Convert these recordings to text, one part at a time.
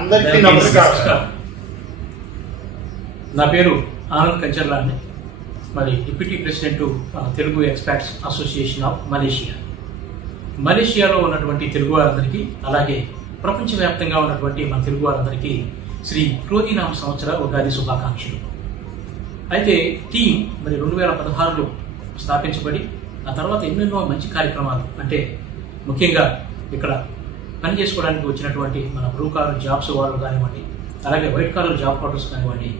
అందరికీ నమస్కారం. నా పేరు ఆనంద్ కంచర్లా అండి. మరి deputy president Telugu experts association of Malaysia. మలేషియాలో ఉన్నటువంటి తెలుగు వారందరికీ, అలాగే ప్రపంచవ్యాప్తంగా ఉన్నటువంటి మన తెలుగు వారందరికీ శ్రీ క్రోధినామ సంవత్సర ఉగాది శుభాకాంక్షలు. అయితే టీం మరి 2016లో స్థాపించబడి ఆ తర్వాత ఎన్నెన్నో మంచి కార్యక్రమాలు, అంటే ముఖ్యంగా ఇక్కడ పని చేసుకోవడానికి వచ్చినటువంటి మన బ్లూ కాలర్ జాబ్స్ వాళ్ళు కానివ్వండి, అలాగే వైట్ కాలర్ జాబ్ హోల్డర్స్ కానివ్వండి,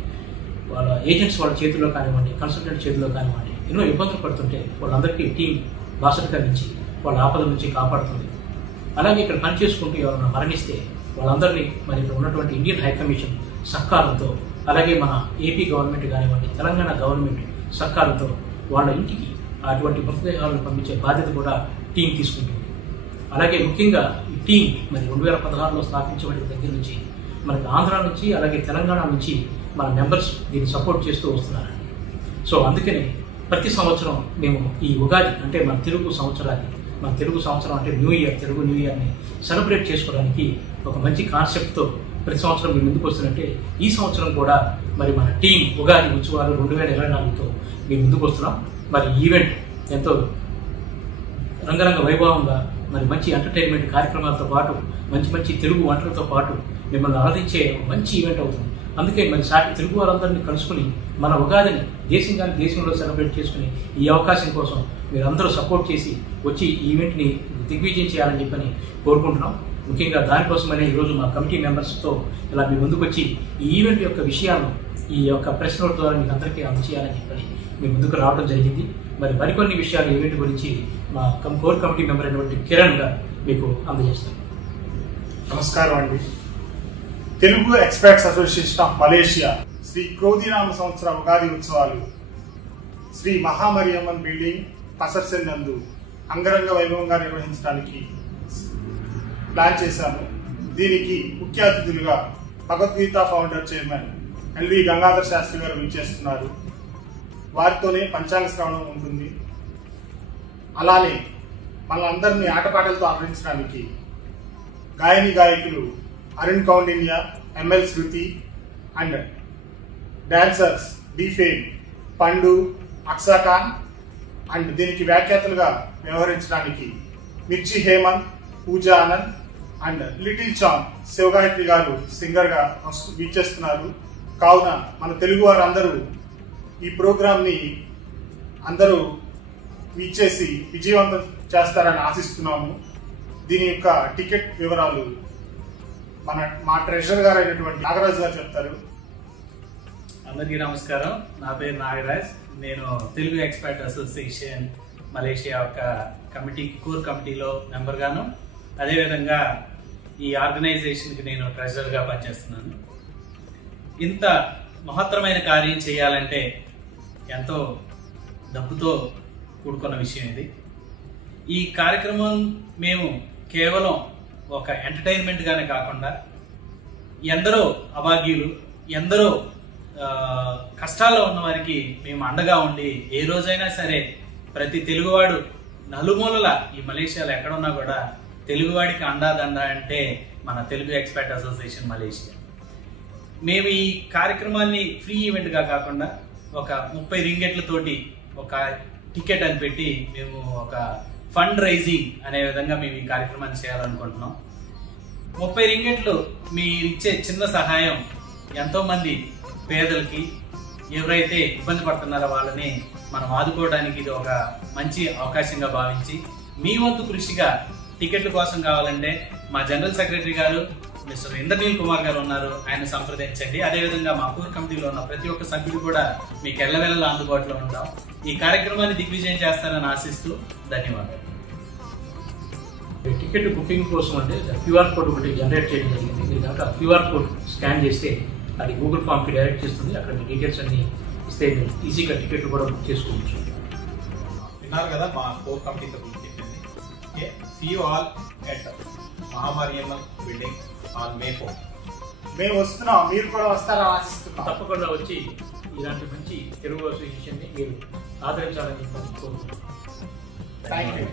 వాళ్ళ ఏజెంట్స్ వాళ్ళ చేతుల్లో కానివ్వండి, కన్సల్టెంట్ చేతుల్లో కానివ్వండి, ఎన్నో ఇబ్బందులు పడుతుంటే వాళ్ళందరికీ టీం బాసటగా నుంచి వాళ్ళ ఆపద నుంచి కాపాడుతుంది. అలాగే ఇక్కడ పని చేసుకుంటూ ఎవరైనా మరణిస్తే వాళ్ళందరినీ మరి ఇక్కడ ఉన్నటువంటి ఇండియన్ హై కమిషన్ సహకారంతో, అలాగే మన ఏపీ గవర్నమెంట్ కానివ్వండి, తెలంగాణ గవర్నమెంట్ సహకారంతో వాళ్ళ ఇంటికి అటువంటి మృతదేహాలను పంపించే బాధ్యత కూడా టీం తీసుకుంటుంది. అలాగే ముఖ్యంగా ఈ టీం మరి 2016లో స్థాపించబడిన దగ్గర నుంచి మనకి ఆంధ్ర నుంచి, అలాగే తెలంగాణ నుంచి మన మెంబర్స్ దీన్ని సపోర్ట్ చేస్తూ వస్తున్నారండి. సో అందుకని ప్రతి సంవత్సరం మేము ఈ ఉగాది అంటే మన తెలుగు సంవత్సరాన్ని, మన తెలుగు సంవత్సరం అంటే న్యూ ఇయర్, తెలుగు న్యూ ఇయర్ని సెలబ్రేట్ చేసుకోవడానికి ఒక మంచి కాన్సెప్ట్తో ప్రతి సంవత్సరం మేము ముందుకు వస్తుందంటే, ఈ సంవత్సరం కూడా మరి మన టీం ఉగాది ఉత్సవాలు 2024తో మేము ముందుకు వస్తున్నాం. మరి ఈవెంట్ ఎంతో రంగరంగ వైభవంగా మరి మంచి ఎంటర్టైన్మెంట్ కార్యక్రమాలతో పాటు మంచి మంచి తెలుగు వంటలతో పాటు మిమ్మల్ని ఆరాధించే మంచి ఈవెంట్ అవుతుంది. అందుకే మరి సాటి తెలుగు వారందరినీ కలుసుకుని మన ఉగాదిని దేశంలో సెలబ్రేట్ చేసుకుని ఈ అవకాశం కోసం మీరందరూ సపోర్ట్ చేసి వచ్చి ఈ ఈవెంట్ని దిగ్విజయం చేయాలని చెప్పని కోరుకుంటున్నాం. ముఖ్యంగా దానికోసమనే ఈరోజు మా కమిటీ మెంబర్స్తో ఇలా మీ ముందుకు వచ్చి ఈ ఈవెంట్ యొక్క విషయాలను ఈ యొక్క ప్రెస్ నోట్ ద్వారా మీకు అందరికీ అందజేయాలని చెప్పని మీ ముందుకు రావడం జరిగింది. మరి మరికొన్ని విషయాలు ఈవెంట్ గురించి మా కోర్ కమిటీ మెంబర్ అయినటువంటి కిరణ్ గారు మీకు అందజేస్తారు. నమస్కారం అండి. Telugu experts association of Malaysia శ్రీ క్రోధినామ సంవత్సర ఉగాది ఉత్సవాలు శ్రీ మహామరియమ్మన్ బిల్డింగ్ పసర్సెన్ నందు అంగరంగ వైభవంగా నిర్వహించడానికి ప్లాన్ చేశాము. దీనికి ముఖ్య అతిథులుగా Bhagavad Gita founder chairman LV Gangadhar Sastry గారు విచ్చేస్తున్నారు. వారితోనే పంచాంగ శ్రవణం ఉంటుంది. అలానే మనందరినీ ఆటపాటలతో ఆదరించడానికి గాయని గాయకులు Arun Kaundinya, ML Shruti and dancers defame పండు, అక్సాఖాన్ అండ్ దీనికి వ్యాఖ్యాతలుగా వ్యవహరించడానికి మిర్చి హేమంత్, పూజా ఆనంద్ అండ్ లిటిల్ చాన్ శివగాయత్రి గారు సింగర్ గా వీచేస్తున్నారు. కావున మన తెలుగు వారందరూ ఈ ప్రోగ్రామ్ ని అందరూ వీచేసి విజయవంతం చేస్తారని ఆశిస్తున్నాము. దీని యొక్క టికెట్ వివరాలు మా ట్రెజరర్ గారు అయినటువంటి నాగరాజు గారు చెప్తారు. అందరికీ నమస్కారం. నా పేరు నాగరాజ్. నేను తెలుగు ఎక్స్పర్ట్ అసోసియేషన్ మలేషియా యొక్క కోర్ కమిటీలో మెంబర్ గాను, అదేవిధంగా ఈ ఆర్గనైజేషన్కి నేను ట్రెజరర్ గా పనిచేస్తున్నాను. ఇంత మహత్తరమైన కార్యం చేయాలంటే ఎంతో డబ్బుతో కూడుకున్న విషయం ఇది. ఈ కార్యక్రమం మేము కేవలం ఒక ఎంటర్టైన్మెంట్ గానే కాకుండా ఎందరో అభాగ్యులు, ఎందరో కష్టాల్లో ఉన్న వారికి మేము అండగా ఉండి ఏ రోజైనా సరే ప్రతి తెలుగువాడు నలుమూలల ఈ మలేషియాలో ఎక్కడున్నా కూడా తెలుగువాడికి అండాదండ అంటే మన తెలుగు ఎక్స్పర్ట్ అసోసియేషన్ మలేషియా. మేము ఈ కార్యక్రమాన్ని ఫ్రీ ఈవెంట్ గా కాకుండా ఒక 30 రింగెట్లతోటి ఒక టికెట్ అని పెట్టి మేము ఒక ఫండ్ రైజింగ్ అనే విధంగా మేము ఈ కార్యక్రమాన్ని చేయాలనుకుంటున్నాం. 30 రింగెట్లు మీరు ఇచ్చే చిన్న సహాయం ఎంతో మంది పేదలకి, ఎవరైతే ఇబ్బంది పడుతున్నారో వాళ్ళని మనం ఆదుకోవడానికి ఇది ఒక మంచి అవకాశంగా భావించి మీ వంతు కృషిగా టికెట్ల కోసం కావాలంటే మా జనరల్ సెక్రటరీ గారు మిస్టర్ ఇంద్రనీల్ కుమార్ గారు ఉన్నారు, ఆయన సంప్రదించండి. అదేవిధంగా మా కోర్ కమిటీలో ఉన్న ప్రతి ఒక్క సభ్యుడు కూడా మీకు ఎల్లవెల్లా అందుబాటులో ఉంటాం. ఈ కార్యక్రమాన్ని దిగ్విజయం చేస్తారని ఆశిస్తూ ధన్యవాదాలు. టికెట్ బుకింగ్ కోసం అంటే క్యూఆర్ కోడ్ ఒకటి జనరేట్ చేయడం జరిగింది. మీరు కనుక క్యూఆర్ కోడ్ స్కాన్ చేస్తే అది గూగుల్ ఫామ్ కి డైరెక్ట్ చేస్తుంది. అక్కడ మీ డీటెయిల్స్ అన్ని ఇస్తే మీరు ఈజీగా టికెట్ కూడా బుక్ చేసుకోవచ్చు. విన్నారు కదా మా కోర్ కమిటీతో see you all at Mahamariamman building on May 4. మేము వస్తున్నాం, మీరు కూడా వస్తారా ఆశిస్తున్నాం. తప్పకుండా వచ్చి ఇలాంటి మంచి తెలుగు అసోసియేషన్ ని మీరు ఆదరించాలని కోరుకుంటున్నాం. Thank you.